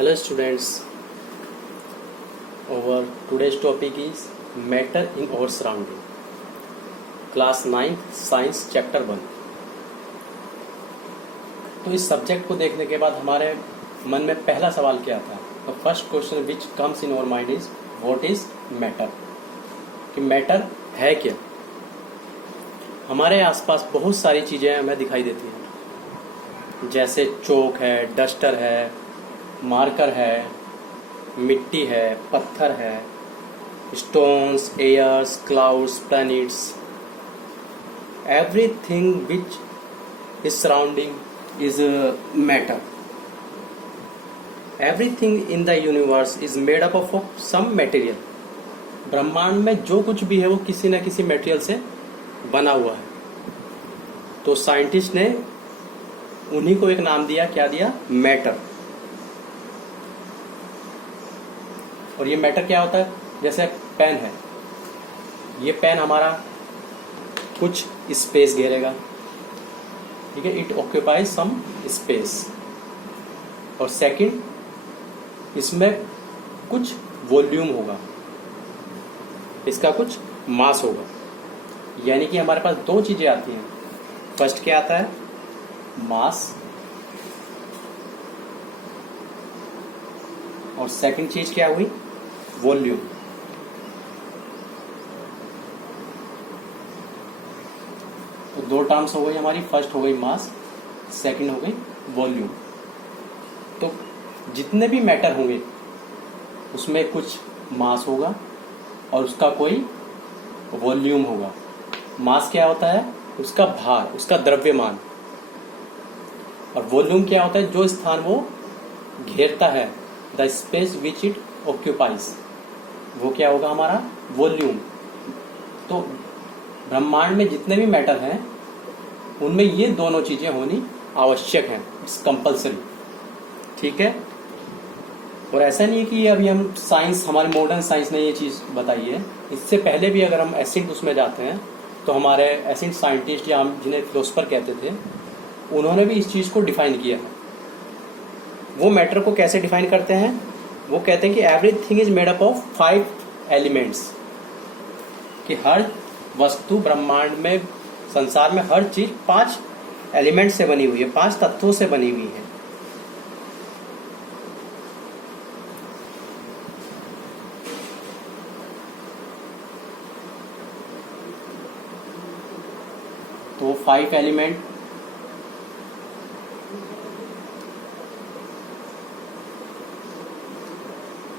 Hello students, our today's topic is matter in our surrounding. Class 9th Science Chapter 1. तो इस subject को देखने के बाद हमारे मन में पहला सवाल क्या आता है? तो first question which comes in our mind is what is matter, कि मैटर है क्या। हमारे आसपास बहुत सारी चीज़ें हमें दिखाई देती हैं, जैसे चौक है, डस्टर है, मार्कर है, मिट्टी है, पत्थर है, stones, airs, clouds, planets, everything which is surrounding is matter. Everything in the universe is made up of some material. ब्रह्मांड में जो कुछ भी है वो किसी न किसी मटेरियल से बना हुआ है. तो साइंटिस्ट ने उन्हीं को एक नाम दिया, क्या दिया? मैटर. और ये मैटर क्या होता है? जैसे पेन है, ये पेन हमारा कुछ स्पेस घेरेगा, ठीक है, इट ऑक्यूपाइज सम स्पेस. और सेकंड, इसमें कुछ वॉल्यूम होगा, इसका कुछ मास होगा. यानी कि हमारे पास दो चीजें आती हैं. फर्स्ट क्या आता है? मास. और सेकंड चीज क्या हुई? वॉल्यूम. तो दो टर्म्स हो गई हमारी. फर्स्ट हो गई मास, सेकंड हो गई वॉल्यूम. तो जितने भी मैटर होंगे उसमें कुछ मास होगा और उसका कोई वॉल्यूम होगा. मास क्या होता है? उसका भार, उसका द्रव्यमान. और वॉल्यूम क्या होता है? जो स्थान वो घेरता है, the space which it occupies, वो क्या होगा? हमारा वॉल्यूम. तो ब्रह्मांड में जितने भी मैटर हैं उनमें ये दोनों चीजें होनी आवश्यक हैं. It's compulsory. ठीक है. और ऐसा नहीं है कि अभी हम साइंस, हमारे मॉडर्न साइंस ने ये चीज बताई है. इससे पहले भी अगर हम एसिड उसमें जाते हैं तो हमारे एसिड साइंटिस्ट, या हम जिन्हें फिलोसफर कहते थे, उन्होंने भी इस चीज को डिफाइन किया है. वो मैटर को कैसे डिफाइन करते हैं? वो कहते हैं कि everything is made up of 5 elements. कि हर वस्तु ब्रह्मांड में, संसार में हर चीज 5 एलिमेंट से बनी हुई है, 5 तत्वों से बनी हुई है. तो 5 एलिमेंट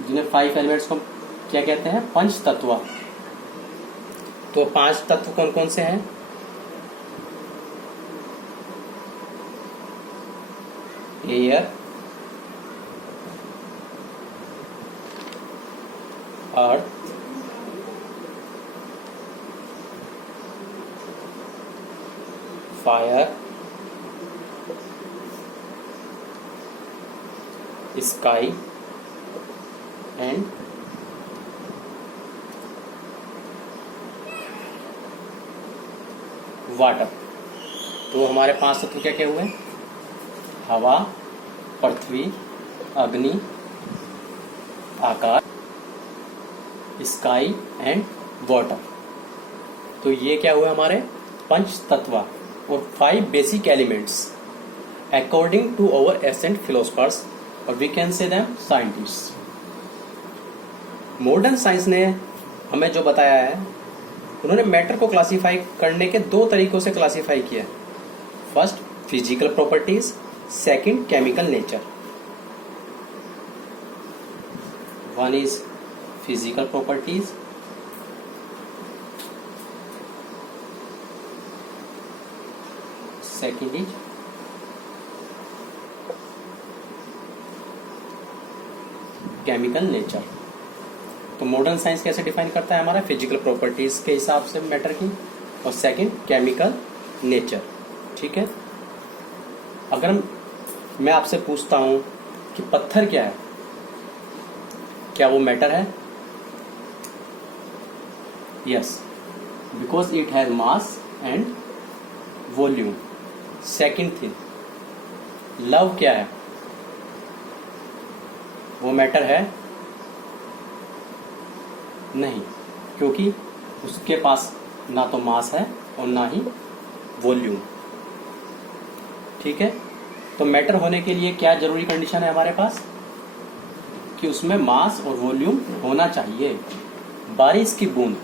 जिन्हें 5 एलिमेंट्स को क्या कहते हैं? पंच तत्व. तो 5 तत्व कौन कौन से हैं? Air, earth, fire, sky and water. तो हमारे 5 तत्व क्या क्या हुए? हवा, पृथ्वी, अग्नि, आकाश, स्काई एंड वाटर. तो ये क्या हुए? हमारे पंच तत्व और 5 basic elements according to our ancient philosophers, और we can say them scientist. Modern science ने हमें जो बताया है, उन्होंने मैटर को क्लासिफाई करने के 2 तरीकों से क्लासिफाई किया. First physical properties, second chemical nature. One is physical properties, second is chemical nature. तो मॉडर्न साइंस कैसे डिफाइन करता है? हमारा फिजिकल प्रॉपर्टीज के हिसाब से मैटर की, और सेकंड केमिकल नेचर. ठीक है. अगर मैं आपसे पूछता हूं कि पत्थर क्या है, क्या वो मैटर है? Yes, because it has mass and volume. Second thing, love क्या है? वो मैटर है नहीं, क्योंकि उसके पास ना तो मास है और ना ही वॉल्यूम। ठीक है, तो मैटर होने के लिए क्या जरूरी कंडीशन है हमारे पास कि उसमें मास और वॉल्यूम होना चाहिए। बारिश की बूंद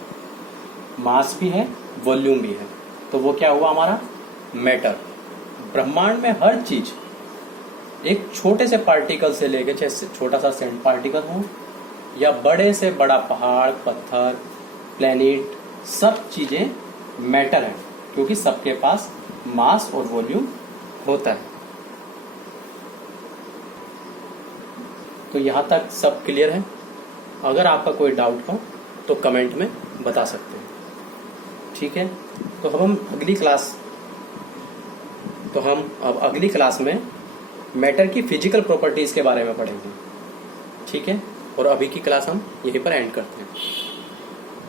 मास भी है वॉल्यूम भी है, तो वो क्या हुआ हमारा मैटर। ब्रह्मांड में हर चीज एक छोटे से पार्टिकल से लेकर, चाहे छोटा सा सेंट पार्टिकल हो या बड़े से बड़ा पहाड़ पत्थर प्लेनेट, सब चीजें मैटर है, क्योंकि सबके पास मास और वॉल्यूम होता है। तो यहां तक सब क्लियर है? अगर आपका कोई डाउट हो तो कमेंट में बता सकते हैं। ठीक है, तो अब हम अगली क्लास में मैटर की फिजिकल प्रॉपर्टीज के बारे में पढ़ेंगे। ठीक है, और अभी की क्लास हम यहीं पर एंड करते हैं।